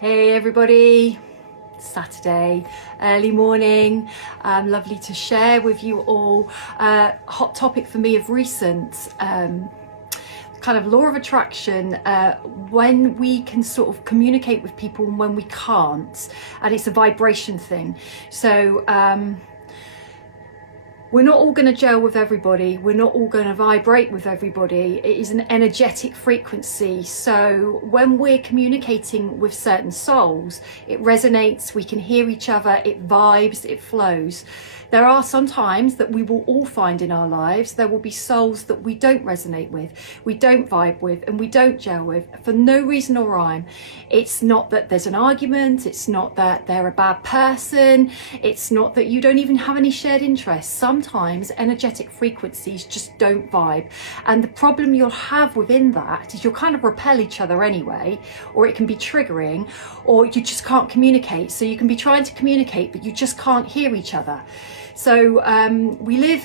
Hey everybody, Saturday, early morning, lovely to share with you all. Hot topic for me of recent, kind of law of attraction, when we can sort of communicate with people and when we can't, and it's a vibration thing. So we're not all going to gel with everybody. We're not all going to vibrate with everybody. It is an energetic frequency. So when we're communicating with certain souls, it resonates, we can hear each other, it vibes, it flows. There are some times that we will all find in our lives, there will be souls that we don't resonate with, we don't vibe with, and we don't gel with for no reason or rhyme. It's not that there's an argument, it's not that they're a bad person, it's not that you don't even have any shared interests. Sometimes energetic frequencies just don't vibe. And the problem you'll have within that is you'll kind of repel each other anyway, or it can be triggering, or you just can't communicate. So you can be trying to communicate, but you just can't hear each other. So we live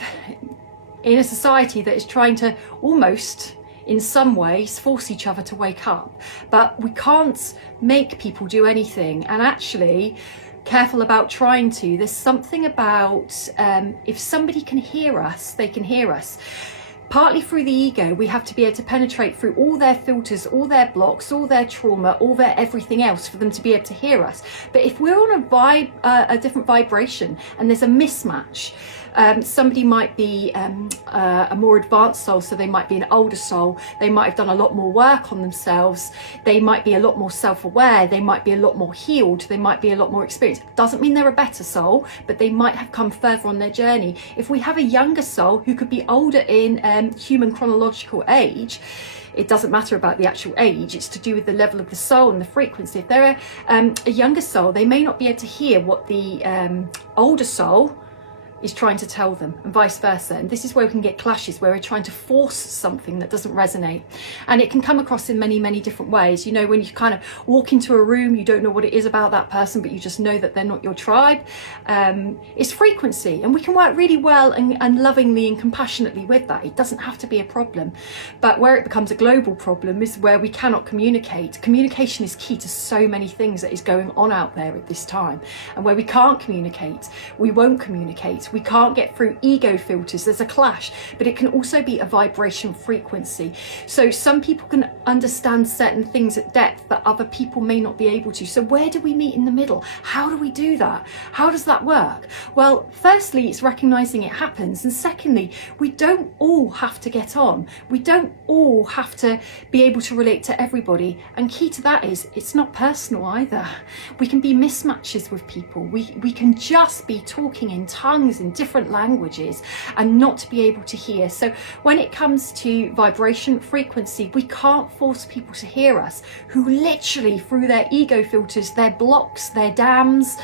in a society that is trying to almost, in some ways, force each other to wake up. But we can't make people do anything. And actually, careful about trying to. There's something about if somebody can hear us, they can hear us. Partly through the ego, we have to be able to penetrate through all their filters, all their blocks, all their trauma, all their everything else for them to be able to hear us. But if we're on a different vibration and there's a mismatch, somebody might be a more advanced soul, so they might be an older soul, they might have done a lot more work on themselves, they might be a lot more self-aware, they might be a lot more healed, they might be a lot more experienced. Doesn't mean they're a better soul, but they might have come further on their journey. If we have a younger soul who could be older in human chronological age, it doesn't matter about the actual age, it's to do with the level of the soul and the frequency. If they're a younger soul, they may not be able to hear what the older soul is trying to tell them, and vice versa. And this is where we can get clashes, where we're trying to force something that doesn't resonate. And it can come across in many, many different ways. You know, when you kind of walk into a room, you don't know what it is about that person, but you just know that they're not your tribe. It's frequency, and we can work really well and lovingly and compassionately with that. It doesn't have to be a problem. But where it becomes a global problem is where we cannot communicate. Communication is key to so many things that is going on out there at this time. And where we can't communicate, we won't communicate. We can't get through ego filters. There's a clash, but it can also be a vibration frequency. So some people can understand certain things at depth that other people may not be able to. So where do we meet in the middle? How do we do that? How does that work? Well, firstly, it's recognizing it happens. And secondly, we don't all have to get on. We don't all have to be able to relate to everybody. And key to that is it's not personal either. We can be mismatches with people. We can just be talking in tongues, in different languages, and not to be able to hear. So when it comes to vibration frequency, we can't force people to hear us who literally, through their ego filters, their blocks, their dams,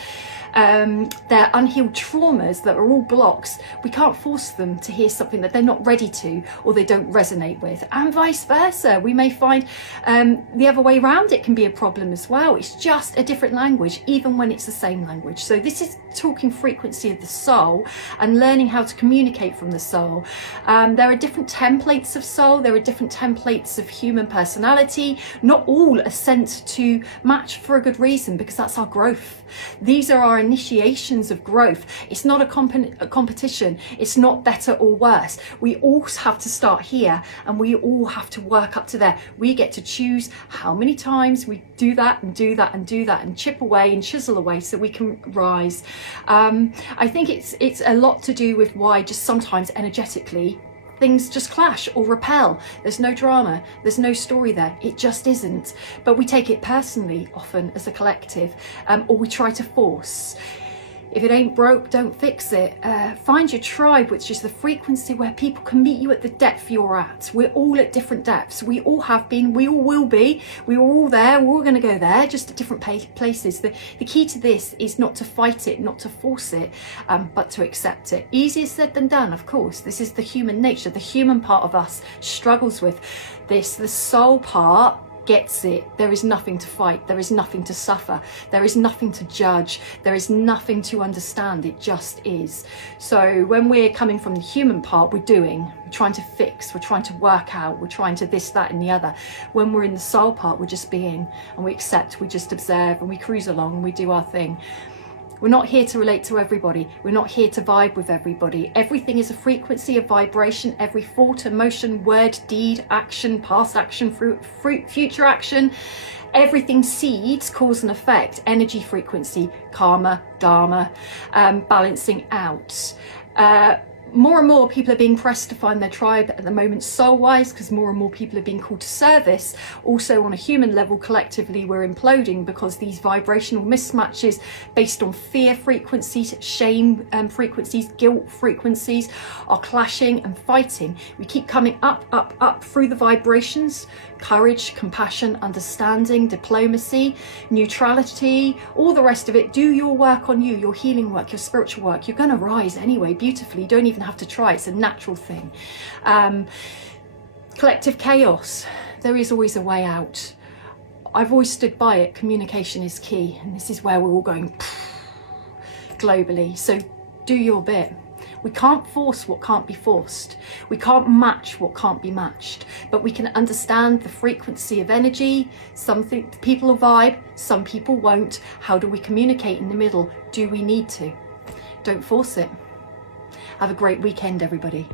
their unhealed traumas that are all blocks, we can't force them to hear something that they're not ready to, or they don't resonate with, and vice versa. We may find the other way around, it can be a problem as well. It's just a different language, even when it's the same language. So this is talking frequency of the soul and learning how to communicate from the soul. There are different templates of soul, there are different templates of human personality. Not all are sent to match for a good reason, because that's our growth. These are our initiations of growth. It's not a competition. It's not better or worse. We all have to start here, and we all have to work up to there. We get to choose how many times we do that and do that and do that and chip away and chisel away so we can rise. I think it's a lot to do with why just sometimes energetically things just clash or repel. There's no drama, there's no story there, it just isn't. But we take it personally often as a collective, or we try to force. If it ain't broke, don't fix it. Find your tribe, which is the frequency where people can meet you at the depth you're at. We're all at different depths. We all have been, we all will be. We were all there, we're all going to go there, just at different places. The key to this is not to fight it, not to force it, but to accept it. Easier said than done, of course. This is the human nature. The human part of us struggles with this. The soul part gets it. There is nothing to fight. There is nothing to suffer. There is nothing to judge. There is nothing to understand. It just is. So when we're coming from the human part, we're trying to fix, we're trying to work out, we're trying to this, that and the other. When we're in the soul part, we're just being, and we accept, we just observe, and we cruise along and we do our thing. We're not here to relate to everybody. We're not here to vibe with everybody. Everything is a frequency, a vibration. Every thought, emotion, word, deed, action, past action, future action, everything seeds cause and effect. Energy frequency, karma, dharma, balancing out. More and more people are being pressed to find their tribe at the moment soul-wise, because more and more people are being called to service. Also on a human level, collectively we're imploding because these vibrational mismatches based on fear frequencies, shame frequencies, guilt frequencies are clashing and fighting. We keep coming up, up, up through the vibrations. Courage, compassion, understanding, diplomacy, neutrality, all the rest of it. Do your work on you, your healing work, your spiritual work. You're going to rise anyway, beautifully. You don't even have to try. It's a natural thing. Collective chaos. There is always a way out. I've always stood by it. Communication is key. And this is where we're all going globally. So do your bit. We can't force what can't be forced. We can't match what can't be matched, but we can understand the frequency of energy. Some people will vibe, some people won't. How do we communicate in the middle? Do we need to? Don't force it. Have a great weekend, everybody.